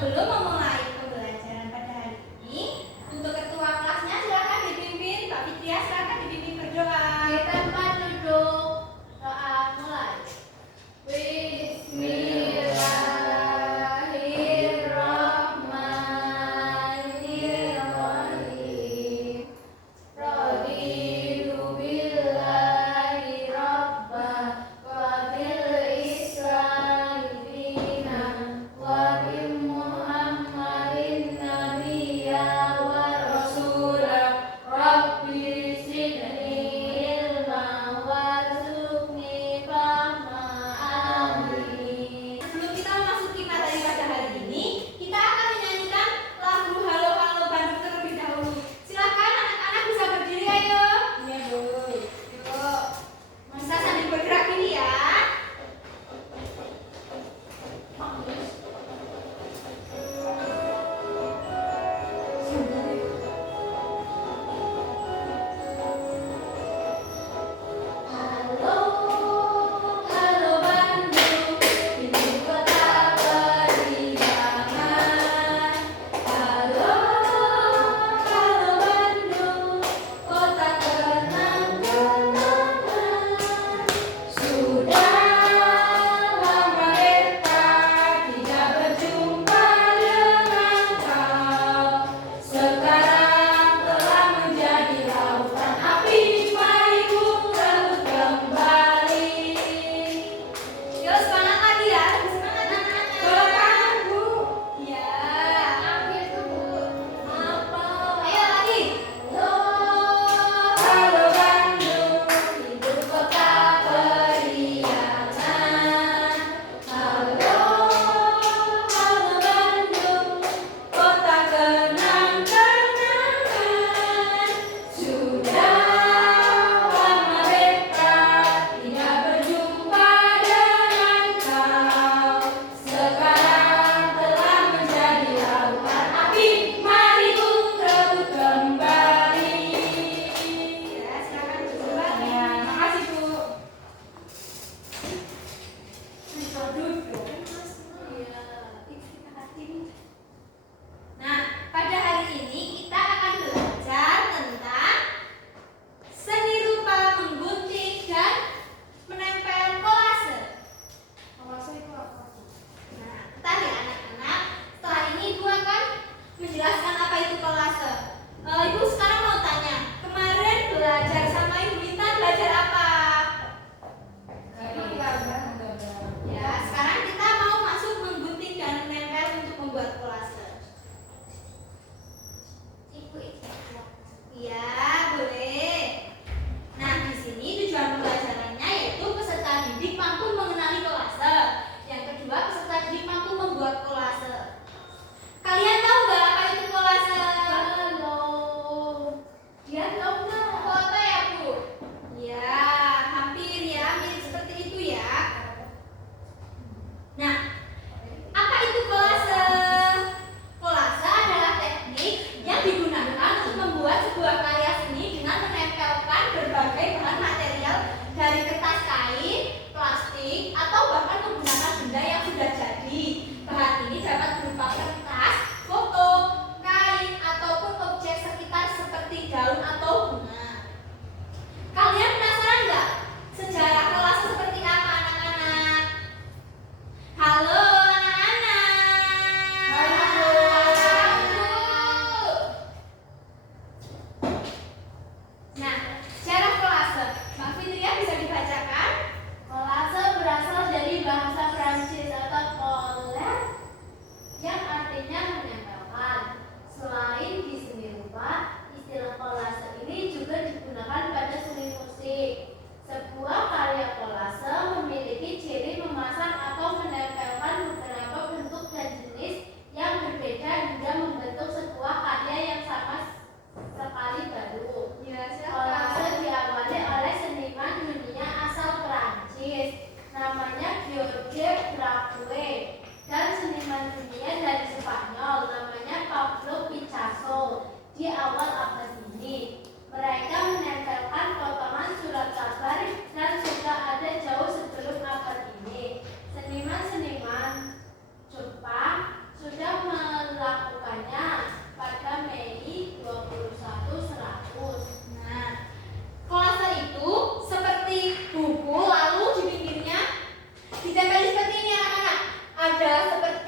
Sebelum memulai pembelajaran pada hari ini, untuk ketua kelasnya silakan dipimpin. Pak Fitria silakan dipimpin berdoa. Di tempat duduk, doa mulai. Bismillahirrahmanirrahim. Raditu billahi rabba wa bil islami dinan wa bi Muhammad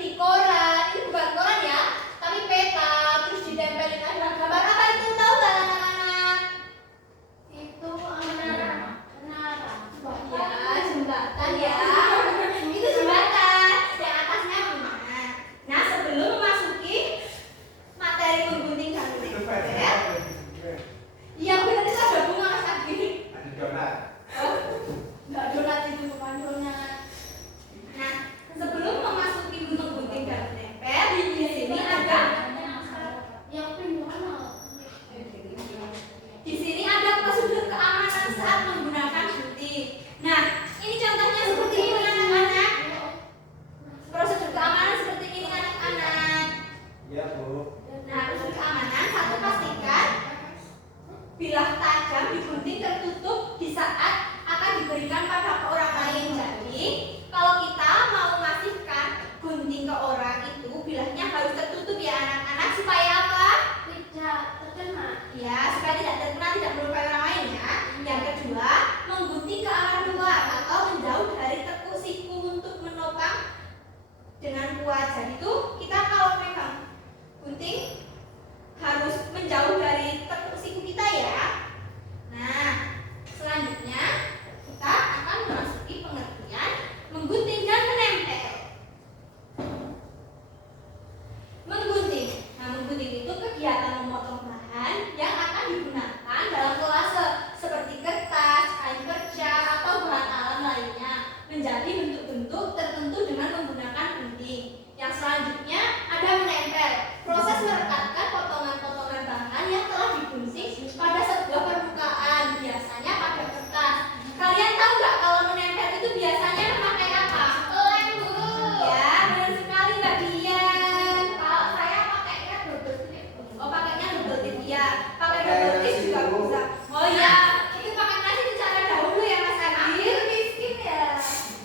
seperti koran. Ini bukan koran ya, tapi peta. Terus ditempelin ada gambar apa itu, tahu nggak anak-anak? Itu menara. Ya, jembatan ya. Itu jembatan. Yang atasnya bunga. Nah, sebelum memasuki materi menggunting dan menempel, yang benar itu ada bunga Mas Adi. Ada donat. Oh, nggak donat itu, bukan donat. Nah, sebelum memasuki menggunting dan menempel, di sini ada Yang pink mana? di sini ada prosedur keamanan saat menggunakan gunting. Nah, ini contohnya seperti ini anak-anak. Prosedur keamanan seperti ini anak-anak. Iya, Bu. Nah, prosedur keamanan, satu, pastikan bilah tajam digunting tertutup di saat akan diberikan pada orang lain. Jadi, kalau kita mau masihkan gunting ke orang itu, bilahnya harus tertutup ya anak-anak, supaya apa? Tidak terkena. Ya, supaya tidak terkena, tidak melukai orang lain ya. Yang kedua, menggunting ke arah luar atau menjauh dari tekuk siku untuk menopang dengan kuat. Jadi itu kita kalau pegang gunting harus menjauh dari tekuk siku kita ya. Nah, selanjutnya kita akan memasuki pengertian menggunting dan menempel. Menggunting. Nah, menggunting itu kegiatan memotong bahan yang akan digunakan dalam kolase seperti kertas, kain kerja, atau bahan alam lainnya menjadi bentuk-bentuk tertentu dengan menggunakan gunting. Yang selanjutnya ada menempel. Proses merekatkan potongan-potongan bahan yang telah digunting pada sebuah permukaan, biasanya pada kertas. Kalian tahu nggak kalau menempel itu biasanya memakai apa? Lem dulu. Ya, benar sekali Mbak Dian. Kalau saya pakainya double tip. Oh, pakainya double tip ya. Pakai double tip juga bisa. Oh ya, itu pakai nasi itu cara dahulu ya Mas Adi. Aku miskin ya.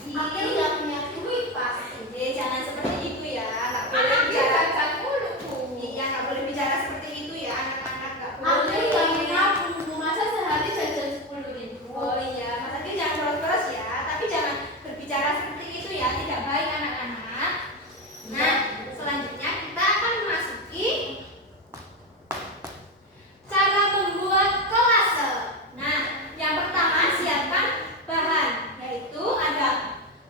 Aku Ih, nggak punya duit pasti. jangan seperti itu ya. Nggak boleh Anak dia bicara. jajan mulu tuh. Iya, nggak boleh bicara seperti itu ya anak-anak. Nggak Aku boleh. nggak punya bumbu masa sehari jajan 10.000. Oh iya, Mas Adi jangan boros-boros ya. Tapi jangan berbicara seperti itu ya. Tidak baik anak-anak. Nah, selanjutnya kita akan memasuki cara membuat kolase. Nah, yang pertama siapkan bahan, yaitu ada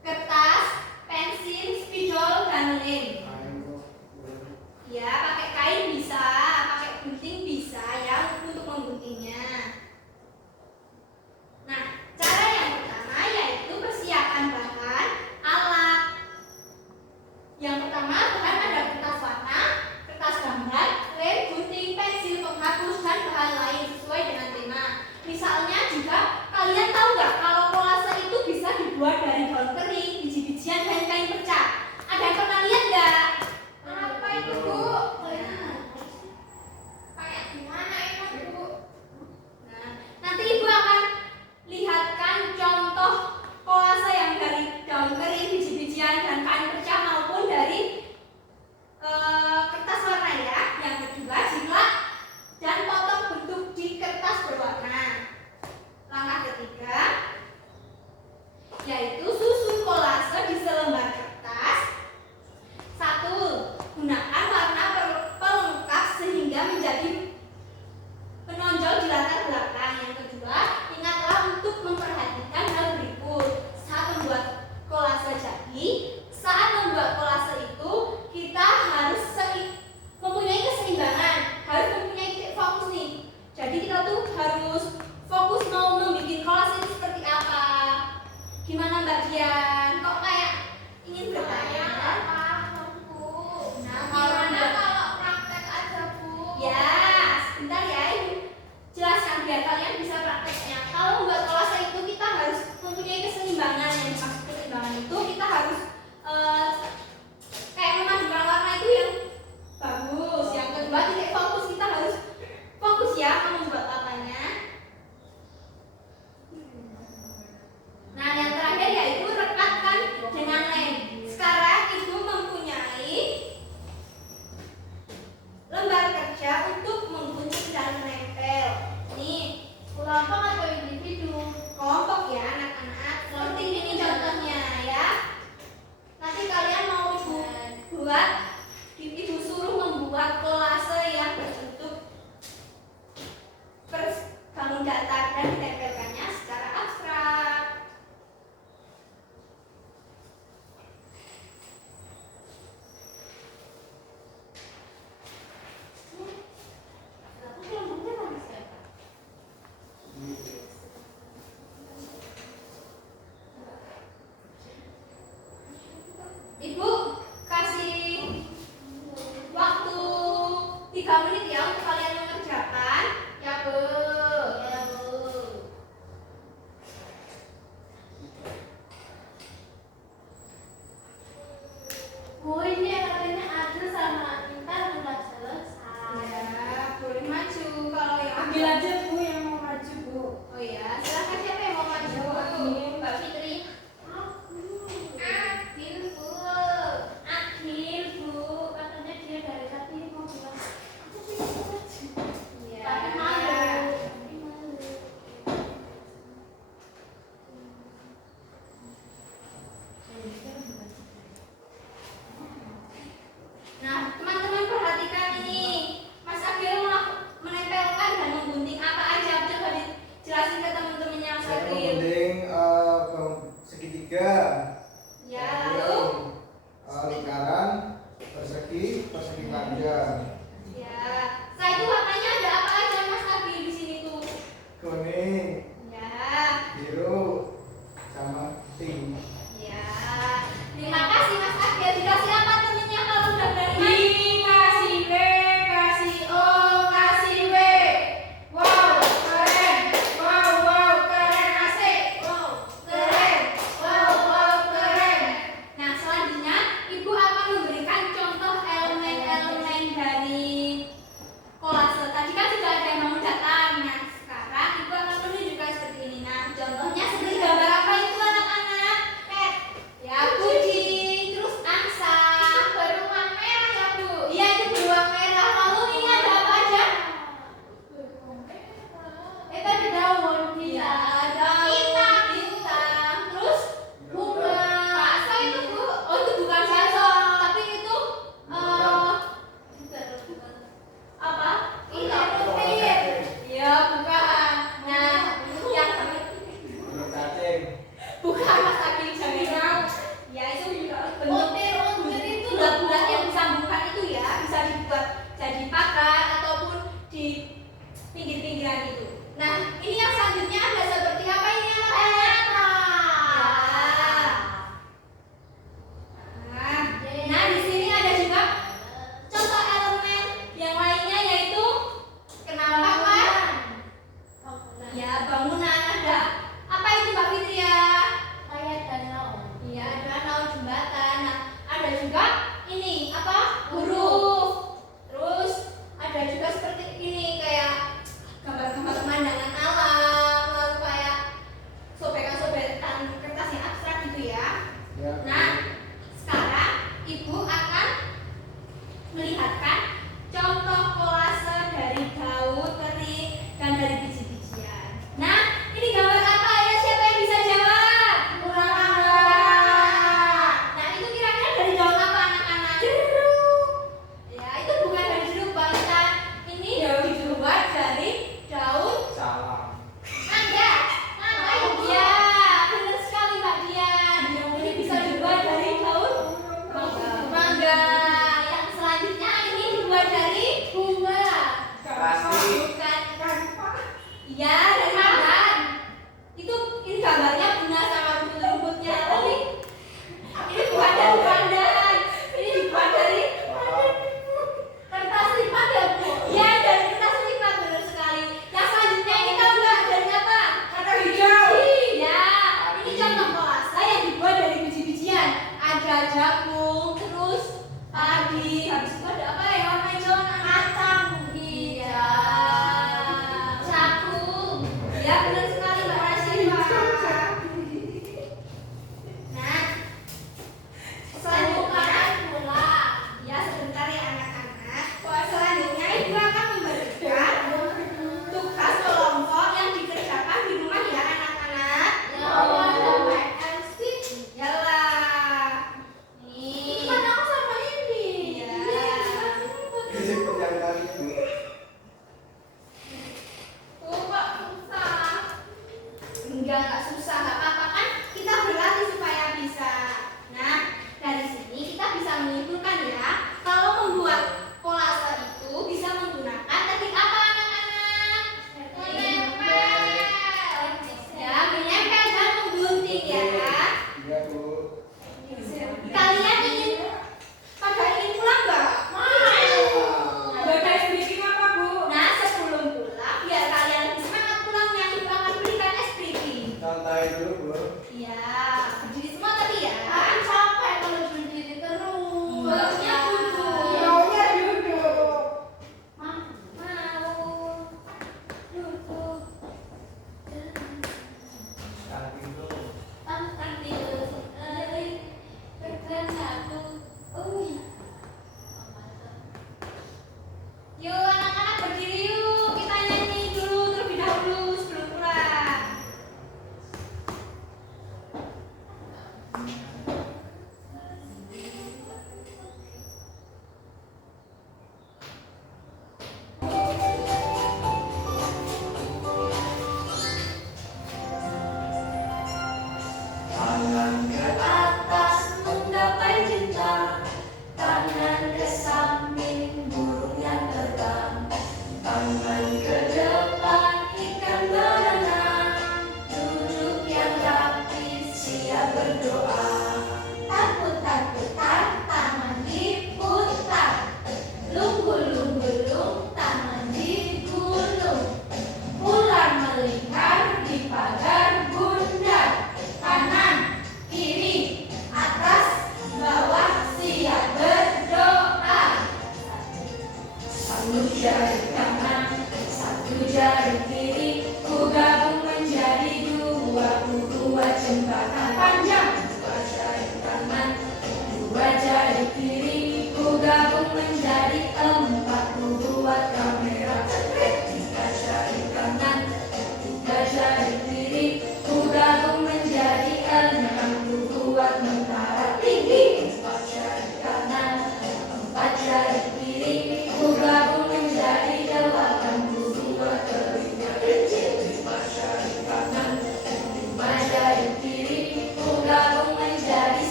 kertas, pensil, spidol, dan lem. Ya, pakai kain bisa, pakai gunting bisa ya untuk mengguntingnya. Nah, cara yang pertama yaitu persiapan bahan, alat. Yang pertama bahan ada kertas warna, kertas gambar, lem, gunting, pensil, penghapus, dan bahan lain sesuai dengan tema. Misalnya juga kalian tahu nggak kalau kolase itu bisa dibuat dari daun kering, biji-bijian, dan kain perca. Ada yang pernah lihat nggak? ibu suruh membuat kolase yang berbentuk bangun datar dan ditempelkannya secara abstrak. Ibu kasih waktu 3 menit ya untuk kalian mengerjakan. Ya, Bu. Ya, Bu. Bu, ini katanya Adil sama Intan udah selesai. Ya, boleh maju kalau yang Ambil aja Bu yang mau maju Bu. Oh ya, silakan siapa yang mau maju? Mbak Fitri. Adil, Bu. Adil, Bu. Katanya dia dari tadi mau bilang, aku pengen maju. Iya. Tapi malu. Tapi malu. Nah, teman-teman perhatikan ini. Mas Agil menempelkan dan menggunting apa aja? Coba dijelasin ke teman-temannya Mas Saya Agil. menggunting segitiga. Ya, lalu Lingkaran, persegi panjang. ya. Setelah itu warnanya ada apa aja Mas Agil di sini tuh? Kuning, Ya. biru, sama pink. Ya. Terima kasih Mas Agil. Dikasih apa temennya kalau udah berani? Kasih B, kasih O, kasih W. Wow, keren. Wow, keren asik. Wow, keren. Wow, keren. Nah, selanjutnya Ibu akan memberikan contoh elemen-elemen dari kolase. Tadi kan sudah ada yang bangun datar. Nah, sekarang Ibu akan menunjukkan seperti ini. Nah, contohnya seperti gambar apa itu anak-anak? Ya, kucing, terus angsa. Itu beruang merah ya, Bu. Iya, itu beruang merah. Lalu ini ada apa aja? Beruang merah. Tadi daun Iya, kita. daun, bintang, terus Bunga. bakso itu Bu. Oh, itu bukan bakso, tapi itu apa? Ini petir. Iya, bukan. Nah, yang Bentuk cacing. bukan Mas Agil jangan. Ya, itu bentuk Ontir itu bulat-bulat yang disambungkan itu ya, bisa dibuat jadi pagar ataupun di pinggir-pinggiran itu. Nah, ini yang selanjutnya ada seperti apa ini anak-anak? Nah, di sini ada juga contoh elemen yang lainnya yaitu kenampakan. Ya, bangunan ada. Apa itu Mbak Fitri ya? Kayak danau. Iya, ada danau, jembatan. Nah, ada juga ini apa? Huruf. Terus ada juga seperti ini kayak gambar-gambar pemandangan alam, lalu kayak sobekan-sobekan kertas yang abstrak gitu ya. Ya. Nah, sekarang Ibu akan melihatkan contoh kolase dari daun kering dan dari biji-bijian. Nah, ini gambar apa ya? Siapa yang bisa jawab? Nah, itu kira-kira dari daun apa anak-anak? Jeruk. Ya, itu bukan dari jeruk, Pak Intan. Ini dibuat dari daun Salam. mangga. Ya, benar sekali Mbak Dian. Ini bisa dibuat dari daun mangga. Yang selanjutnya ini dibuat dari Bunga. Plastik. bukan. Iya, dari pandan. Ini gambarnya bunga sama rumput-rumputnya. Tapi ini bukan dari pandan. Ini dibuat dari kertas lipat ya Bu? Ya, dari kertas lipat benar sekali. Yang selanjutnya ini tahu nggak dari apa? Kata hijau. Ya, ini contoh kolase yang dibuat dari biji-bijian. Ada jagung, terus padi. Habis itu ada apa ya? Warna hijau, kacang hijau.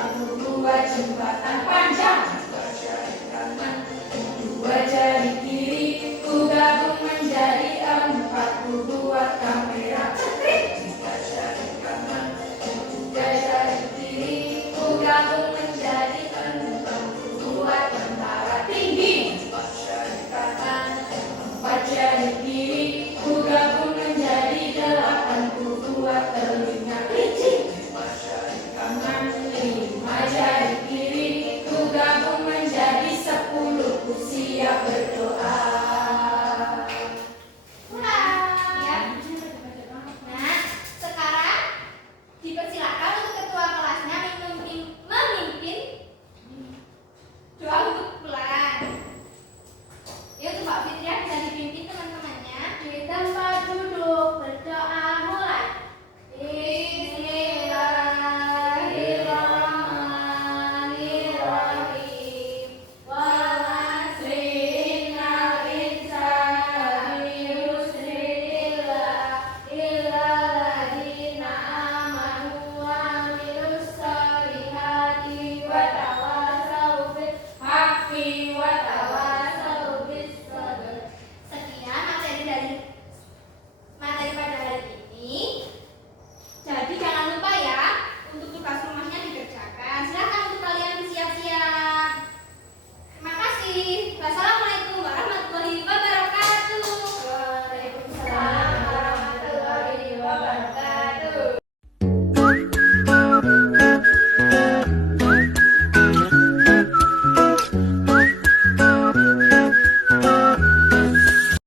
Satu dua jembatan panjang.